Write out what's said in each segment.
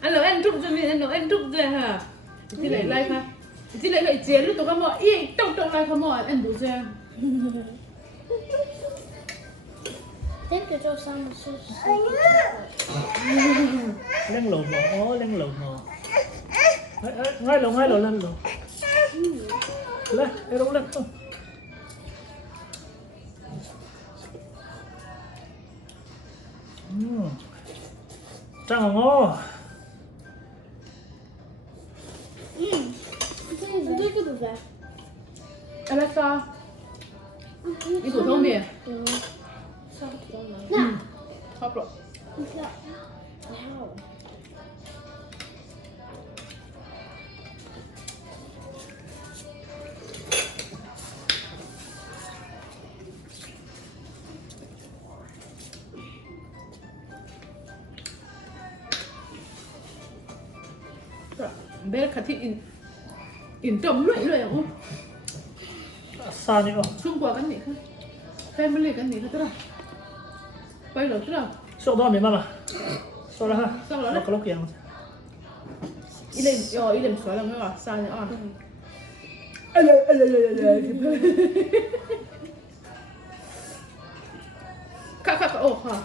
anh là anh trúc cho mình anh là anh trúc rồi hả thì lại like ha thì lại chiến luôn tụi con mọi ý trong like không mọi anh đủ chưa Tiếp cho xong một số lên lộn mỏ lên lộn mỏ ngay lộn lên lộn lên lộn lên 짱 ngô 이거 도 돼. 알았어 이 도tom이야 sao 들어나? 앞으로 와우. bé khả thị in trống lưỡi không sao nhỉ chung qua cái này thôi family cái này thôi quay được chưa số đó mình mà số đó ha sau đó nó có lúc kiện 이름 좋아하는 거야 싸네 아 카카카 오 하.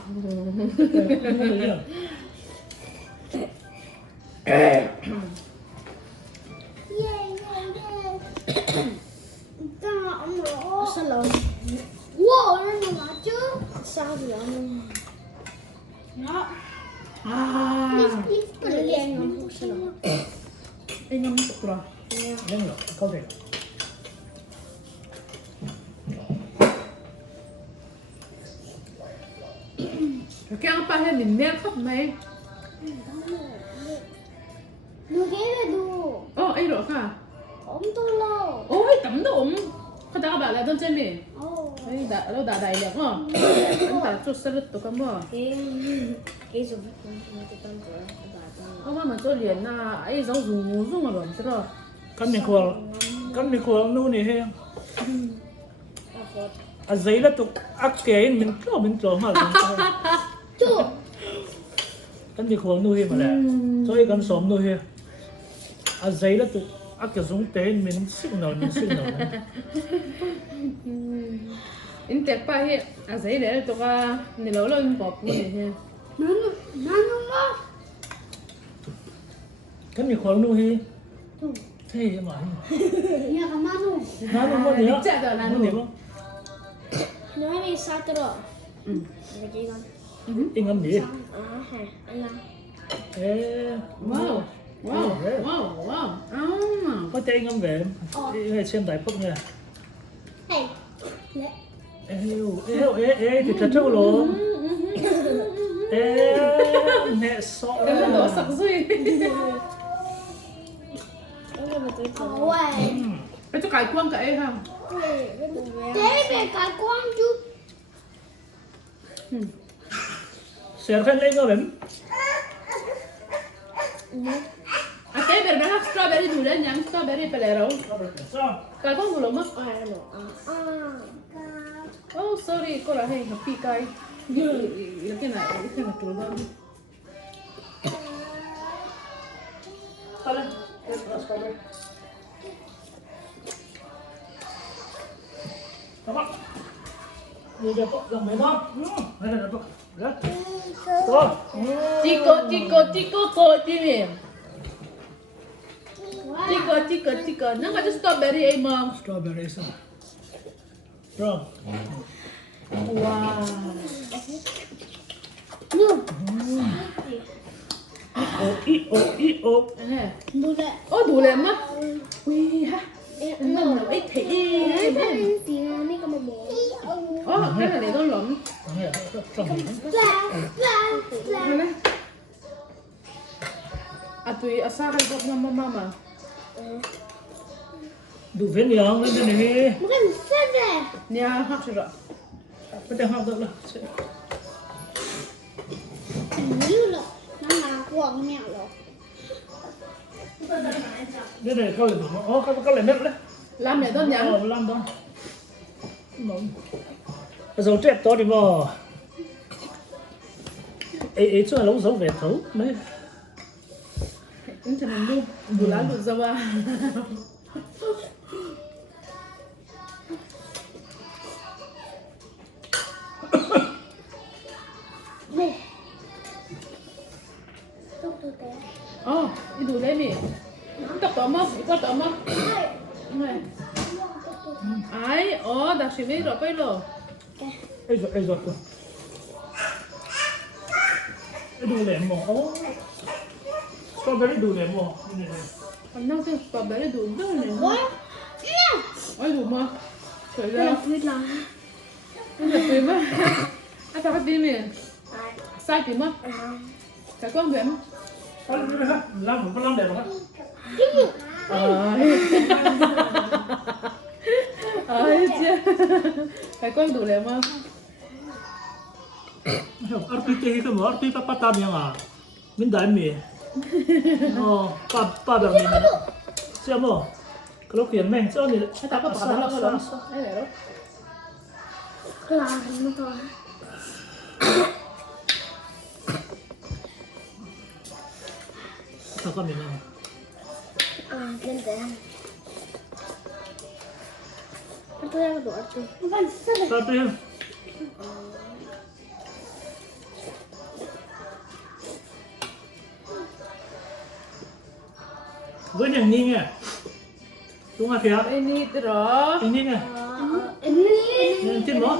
Sao lộn? Wow, nó ngon chứ. Sao thì lộn? Nó. Cái này ăn ngon sao lộn? Anh ngâm tục rồi. lên lộn câu gì cái ăn pa hay mình nén khóc mày. Nó ghé về đù. Anh rồi cả. 엄청 lâu. Ôi tắm đồ ống. Có ta bảo là đơn chân mì. Ồ. Đâu đã đầy được không? Anh ta chút salad tụi con bò. Cái dùng nó tự tâm của bà mà cho liền na ấy giống dùng mà rồi chưa? căn mình khô nu này hay ta. à giấy là tụ ác kế mình trộm mà Chú. căn mình khô nu hay mà lẽ cho cái căn xóm nu hay à giấy là tụ ác cái giống tế mình xích nổi In tech pa hi a zai le to ka ni lo lo in pop ni he. 나는 뭐? căn mình khô nu hay thế mà 야, 나는. nó mua gì đó Chắc rồi là mua gì không 너희 사들어. Ừ. 여기 이건. in ngâm gì 아, 해. 아니야. ê Wow. Wow. có chơi ngâm về đi xem đại phúc nha 헤이. 네. ê thì thật trâu luôn ê mẹ sợ Em nó đổ sặc duy. 이거 뭐 또. 왜? Em cho cái quăng cái ha. Thế cái con chú. sẽ khen lên ngâm về A te per me strawberry du le nyang strawberry pelero. sao Cái con gulo mà. 아. Oh sorry, cô là hay happy cái. Cái này cái này tụi con. Vale. Các bạn. Người đẹp làm mấy đó. Đây là đẹp. Đấy. Đó. Chico cô đi. Chico. Nó có strawberry em mom. Strawberry sao? Rồi. Wow. Ít ô. Nè. 노래. Đủ lên mất. Ui ha. Nó là ít thị. tiếng cái mà bố. Cái này để con lộn. Tụi asa hay gặp mama. Đủ viên nhàng lên đây này. 뭐가 비싸대. Nhà học rồi. Có thể học được là. nhiều lắm. Nó là quảng mèo lắm. Đây này câu có lại mét đấy. Làm để đơn giản. Làm đó. Dấu trẹp to thì mà ấy cho là lâu dấu về thấu đấy Ini cuman du lalu zawa. Này. Tốt tôi té. Oh, itu lagi. Kita toma, kita toma. Này. Ai, oh, dah sini rồi phải rồi. Ê giọt rồi. Đồ lẹm mỏ. Strawberry đồ lẹm mỏ. Anh nói cái strawberry đủ rất là nhiều. Ủa? Ôi đủ mà. Trời Đây ra. là quyết là. Anh là tìm á. Anh tao phải tìm nè. Ai? Sai tìm á. Cái con về mà. Làm cũng có làm đẹp không? Chứ. Cái con đủ lẹ mà. Arti teh itu mau arti apa tam yang ah? Min dah mi. Oh, pa dah mi. Siapa? Kalau kian meng, so ni. Anh tao có bỏ đó rồi. Đấy là đó. Cái là nó thôi. Tak kami ni. Lên té. Tôi đang đổ tôi. Vâng, sao vậy? Satu ya. Với những ni nghe. Đúng không thầy? Đây đi rồi. Ini nghe. Ini. Trên đó.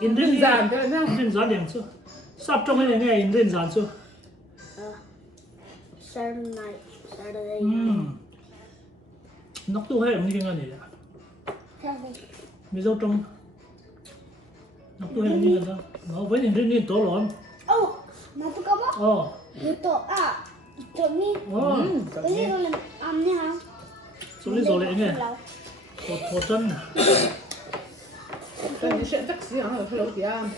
In Đơn giản thôi nha. đơn giản điểm chưa? Sắp trong cái này nghe in đơn giản chưa? Saturday. Nó tu hay là như thế này nè. Bây giờ trong nó tu hay là như thế nào? Nó với những đơn tổ lắm. Oh, mà tôi có bác. Tổ à, tổ mi. Cái gì gọi là ăn nhá hả? Số lý rồi lại nghe. Thổ chân. Đây đi sẽ chắc gì hả? Phải đâu thì ăn.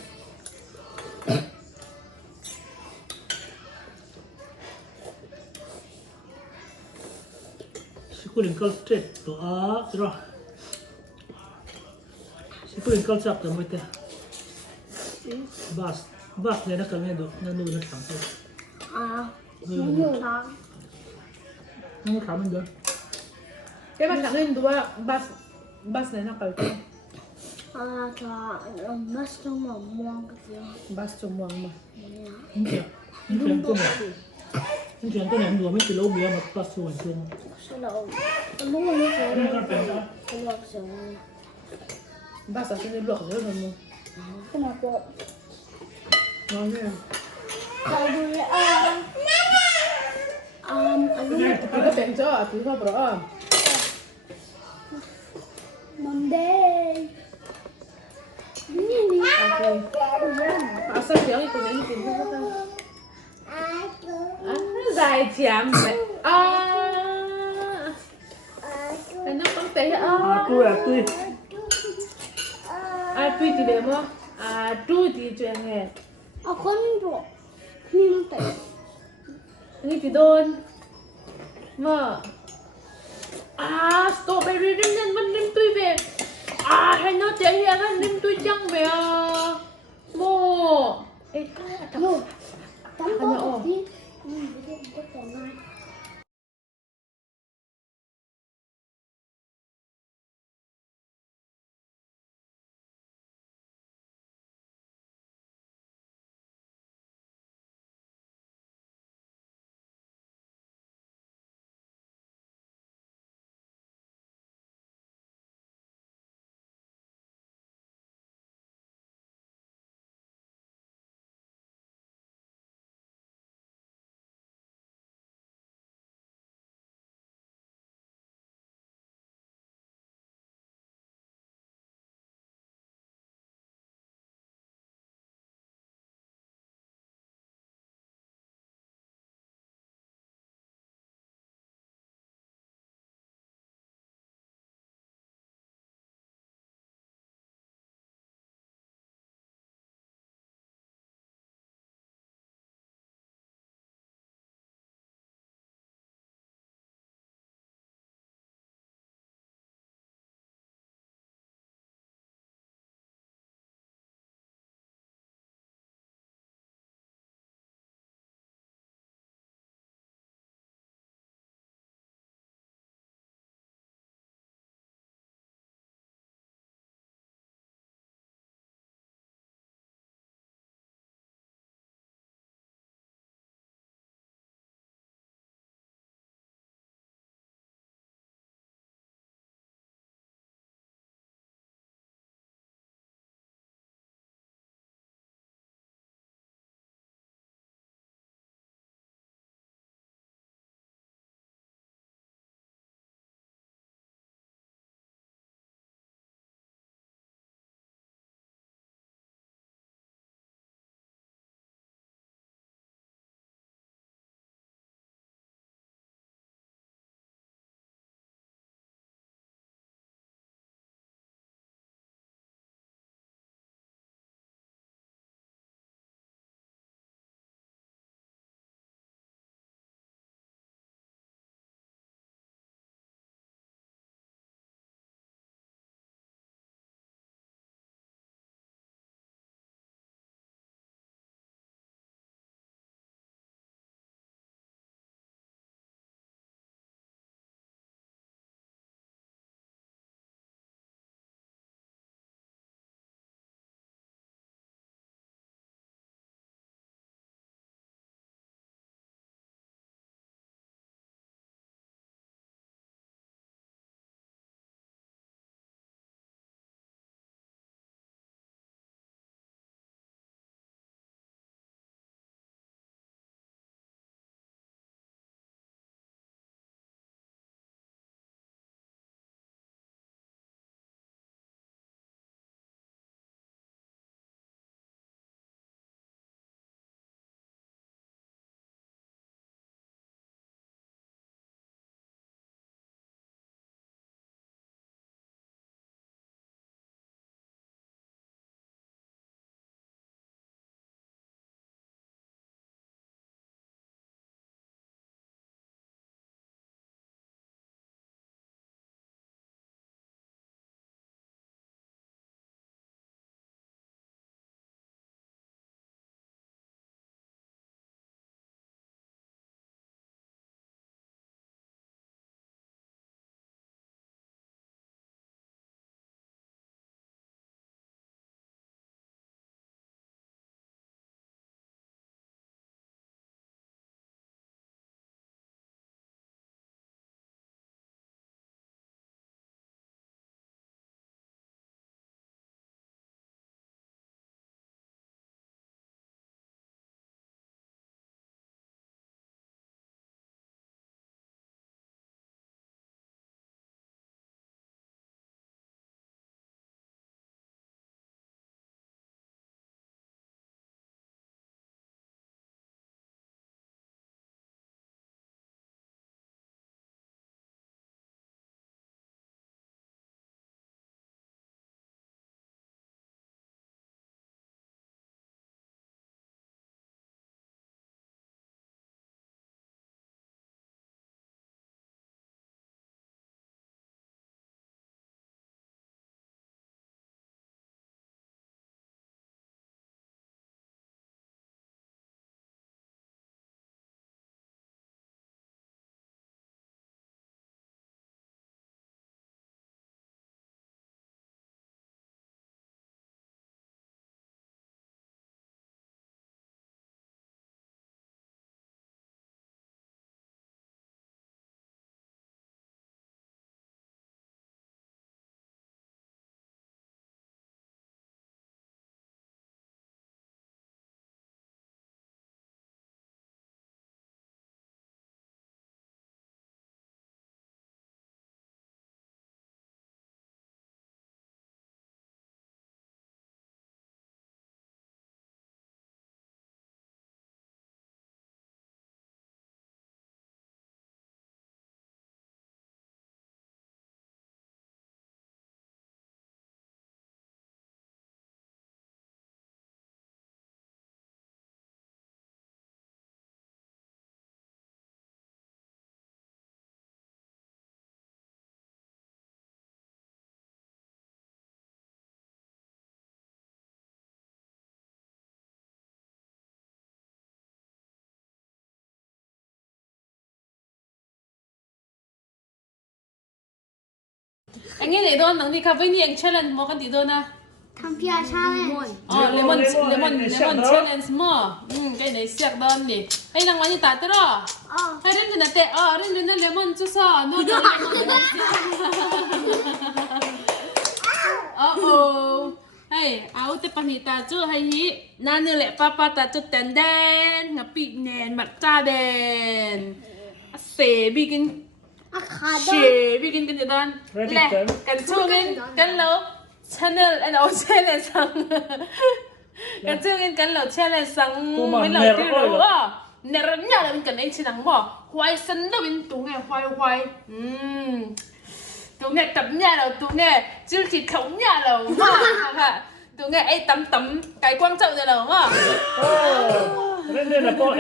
Sikuling kalcet to rồi. Sikuling kalcet to mới thế. Bas này nó cần nghe được, nó nuôi nó thẳng thôi. Nó nhiều lắm. Nó khá mình được. Cái bạn nặng lên đua bus này nó cầu chứ. Cho mất trong mà muông cái gì. Bus trong muang mà. Không kìa. Không kìa tôi này. Không kìa tôi này đùa mấy kilo bia mà bas xuống xuống. Sao đâu? Muốn như thế. Nó còn bèn ra. Không được rồi. Bus ở trên luộc rất là ngon. Cái nào bộ? Ngon nha. Sao vui à? Anh Thì có tiền cho, thì không bỏ. Monday. Ini. Sao chéo thì tụi mình tìm không có dài chém này. Cái nó con té Tôi. tuy thì đẹp không? Tuy thì chuyện nghe. Con bộ. Nhưng tại. Ini thì đôn. Mà. Strawberry đến mình đem tuy về. Hay nó chạy hiện á, đem tuy chăng về mồ. Ê, Vô. Tắm có gì? Có còn ai? anh nghe này đâu nắng đi cà phê đi anh challenge mua cái gì đâu na ทำเพียชาเลย lemon challenge mua cái này siak don đi hay nang mani tạt đó อ๋อ hay đến cái tệ đến cái lemon chút sao nó cái hay áo tết panita chú hay hí nan như lẹ papa ta chú tên đen ngập bị nền mặt cha đen sể bị kinh อาคาโด sể bị kinh cái gì đó lẹ cần chú cái lỗ channel anh áo channel sang cần chú cái lỗ channel sang mấy lỗ tiêu lỗ à nè rồi nhà là mình cần anh chỉ nắng bỏ hoài sân đó mình tụng nghe hoài tụng nghe tập nhà đâu tụng nghe chưa thịt khống nhà đâu mà tụng nghe ấy tắm cái quang trọng rồi đâu mà nên là cô